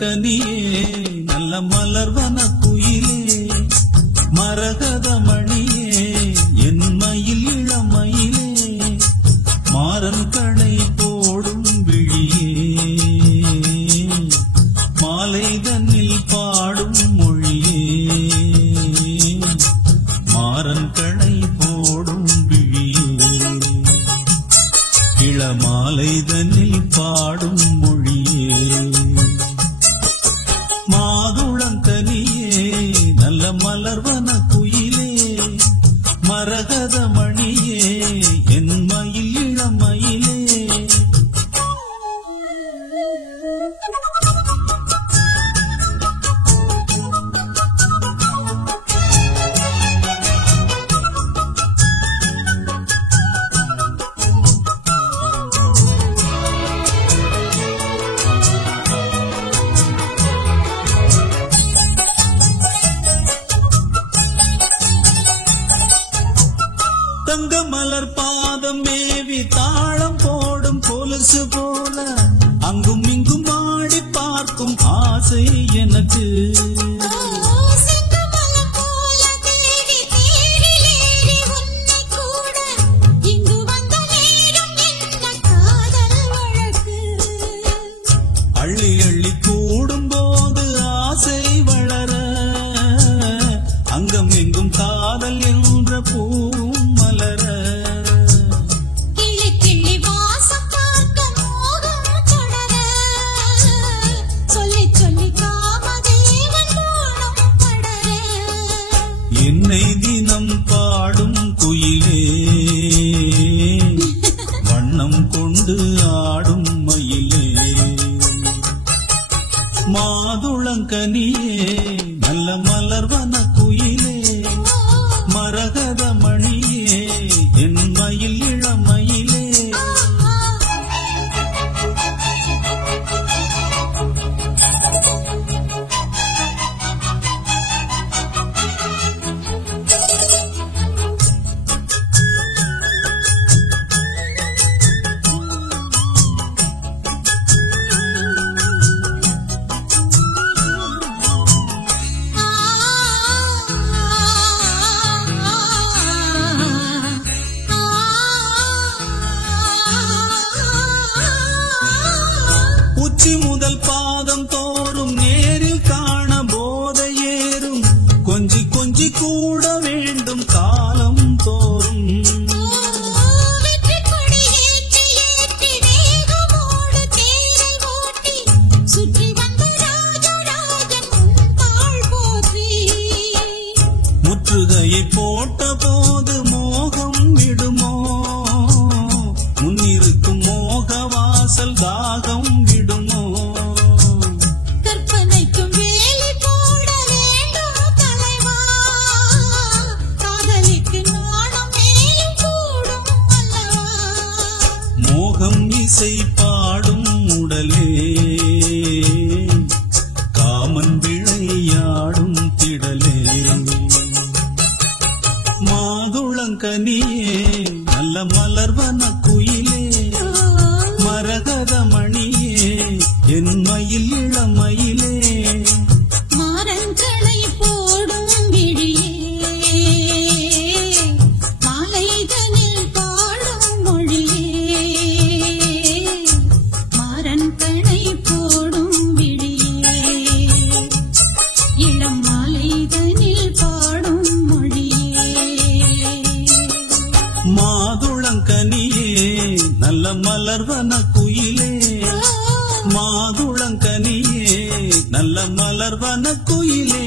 மாதுளங்கனியே நல்ல மலர்வன குயிலே மரகத மணியே என் மயில் இளமயிலே மாறன் கடை போடும் விழியே மாலை தன்னில் பாடும் மொழியே மாறன் கடை போடும் விழியே இளமாலை தன்னில் பாடும் மொழியே மாதுளங்கனியே நல்ல மலர்வன குயிலே மரகத மணியே என் மயில் இளமயிலே தங்க மலர் பாதம் மேவி தாளம் போடும் கொலுசு போல அங்கும் இங்கும் ஆடி பார்க்கும் ஆசை எனக்கு அள்ளி அள்ளி கூடும் போது ஆசை வளர அங்கம் எங்கும் காதல் என்ற பூ மலர கிளி கிளி வாசம் பார்க்க மோகம் தொடர சொல்லி சொல்லி காமதேவன் மோனம் படர என்னை தினம் பாடும் குயிலே வண்ணம் கொண்டு ஆடும் மயிலே மாதுளங்கனியே நல்ல மலர்வன குயிலே மரகத மணியே என் மயில் இளமயிலே உச்சி முதல் பாதம் தோறும் நேரில் காண போதை ஏறும் கொஞ்சி கொஞ்சி கூட வேண்டும் காலம் தோறும் வெற்றி கொடி ஏற்றி ஏற்றி வேகமோடு தேரை ஓட்டி சுற்றி வந்த ராஜராஜன் தாழ் போற்றி முற்றுகையை போட்ட போது மோகம் விடுமோ முன்னிருக்கும் மோக வாசல் தாகம் விடுமோ கற்பனைக்கும் வேலி போட வேண்டும் தலைவா காதலிக்கு நாணம் மேலும் கூடும் அல்லவா மோகம் இசை பாடும் உடலே காமன் விளையாடும் திடலே மாதுளங்கனியே நல்ல மலர்வன குயிலே மரகத மணியே என் மயில் இளமயிலே மாறன்களை போடும் விழியே மாலைதனில் பாடும் மொழியே மாறன்களை போடும் விழியே இளம் மாலைதனில் பாடும் மொழியே மாதுளங்கனியே நல்ல மலர்வன குயிலே மாதுளங்கனியே நல்ல மலர்வன குயிலே